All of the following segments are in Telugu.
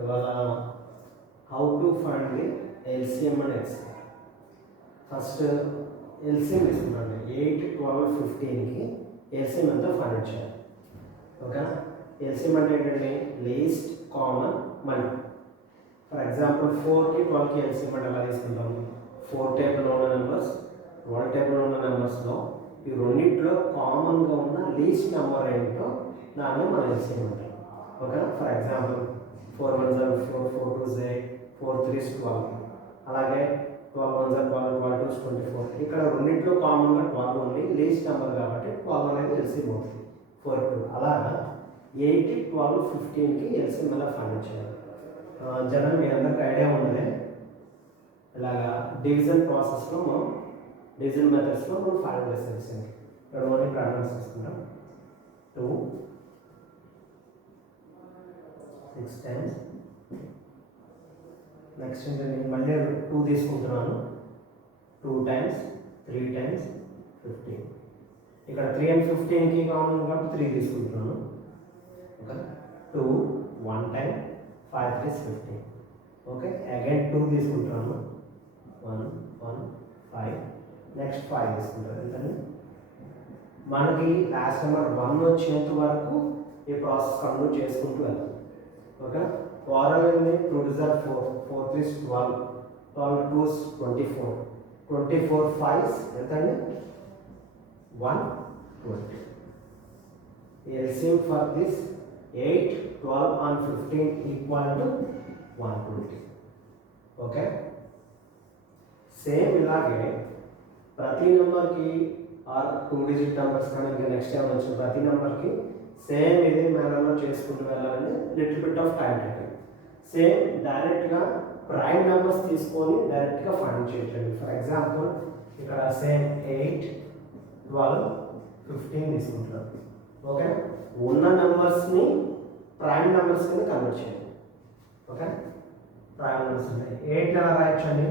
ఇవాళ how to find the LCM and HCM. First LCM తీసుకున్నాను. 8, 12, 15కి ఎల్సిఎం ఎంత ఫైండ్ చేయాలి. ఓకే, ఎల్సిఎం అంటే ఏంటంటే least common multiple. For example 4కి 12కి ఎల్సిఎం అంటే ఎలా తీసుకుంటాము? 4 టేబుల్లో ఉన్న నెంబర్స్, 12 టేబుల్లో ఉన్న నెంబర్స్లో ఈ రెండింటిలో కామన్గా ఉన్న లీస్ట్ నెంబర్ ఏంటో దాన్ని మనం ఎల్సిఎం అంటాం. Okay, for example 4 1 0 4, 4 2 8, 4 3 12. అలాగే 12 1 0 12, 12 2 24. ఇక్కడ రెండింటిలో కామన్గా 12 ఉంది, లీస్ట్ నెంబర్ కాబట్టి 12 అనేది ఎల్సిఎం అవుతుంది. 4 2 అలాగా 8, 12, 15కి ఎల్సిఎం ఎలా ఫైండ్ చేయాలి? జనరల్ మీ అందరికి ఐడియా ఉన్నదే. ఇలాగా డివిజన్ ప్రాసెస్లో మనం డివిజన్ మెథడ్స్లో మనం ఫైండ్ చేస్తాం. ఎల్సిఎం ఇక్కడ ఓన్లీ ప్రాబ్లమ్స్ వస్తుంటాం. 2 6 times. నెక్స్ట్ ఏంటంటే మళ్ళీ 2 తీసుకుంటున్నాను. 2 times, 3 times, 15. ఇక్కడ 3 and 15కి కామన్ కాబట్టి 3 తీసుకుంటున్నాను. Okay, 2 1 time, 5 3 15. ఓకే, అగైన్ 2 తీసుకుంటున్నాను. 1 1 5. నెక్స్ట్ 5 తీసుకుంటాను. ఎందుకంటే మనకి లాస్ట్ నెంబర్ 1 వచ్చేంత వరకు ఈ ప్రాసెస్ కంప్లీట్ చేసుకుంటూ వెళ్తాం. ఓకే, ఓవరాల్ ఏంటి? 2 2 4, 4 3 12, 12 2 24, 24 5 ఎంత అండి? 120. LCM for this 8, 12 and 15 equal to 120. Okay, same ఇలాగే ప్రతి నెంబర్కి ఆర్ 2 డిజిట్ నెంబర్స్ కానీ ఇంకా నెక్స్ట్ టైం వచ్చిన ప్రతి నెంబర్కి సేమ్ ఇదే మేనర్లో చేసుకుంటూ వెళ్ళాలని little bit of time taking. Same డైరెక్ట్గా ప్రైమ్ నెంబర్స్ తీసుకొని డైరెక్ట్గా ఫైండ్ చేయట్లేదు. ఫర్ ఎగ్జాంపుల్ ఇక్కడ సేమ్ 8, 12, 15 తీసుకుంటున్నాం. ఓకే, ఉన్న నెంబర్స్ని ప్రైమ్ నెంబర్స్ కింద కన్వర్ట్ చేయండి. ఓకే, ప్రైమ్ నెంబర్స్ ఉంటాయి. 8 ఎలా రాయొచ్చు అండి?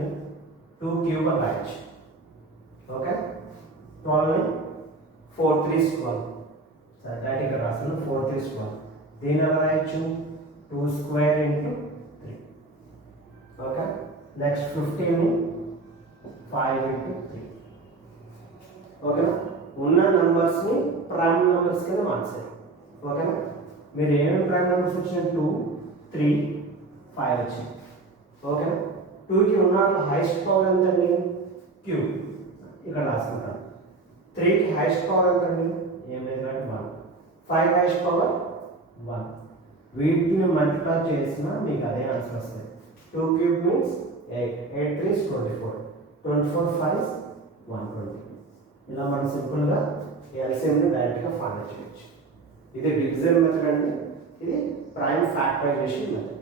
2 క్యూబ్గా రాయొచ్చు. ఓకే, 12ని 4 3 12. సరే, డైరెక్ట్గా రాస్తాను. 4 3 12. దీని ఎలా రాయొచ్చు? 2 స్క్వేర్ ఇంటూ 3. ఓకే, నెక్స్ట్ 15ని 5 ఇంటూ 3. ఓకేనా, ఉన్న నెంబర్స్ని ప్రైమ్ నెంబర్స్ కింద మార్చారు. ఓకేనా, మీరు ఏమేమి ప్రైమ్ నెంబర్స్ వచ్చినాయి? 2 3 5 వచ్చింది. ఓకేనా, 2కి ఉన్న హైయెస్ట్ పవర్ ఎంతండి? క్యూబ్. ఇక్కడ రాసుకుంటాను. 3కి హైయెస్ట్ పవర్ ఎంతండి? ఏం లేదు అంటే 1. 5 హైయెస్ట్ పవర్ 1. వీటిని మల్టిప్లై చేసినా మీకు అదే ఆన్సర్ వస్తుంది. 2 క్యూబ్ మీన్స్ 8, 8 3 24, 24 5 120. ఇలా మనం సింపుల్గా ఎల్సిఎంని డైరెక్ట్గా ఫైండ్ చేయొచ్చు. ఇది డివిజన్ మెథడ్ అండి. ఇది ప్రైమ్ ఫ్యాక్టరైజేషన్ మెథడ్.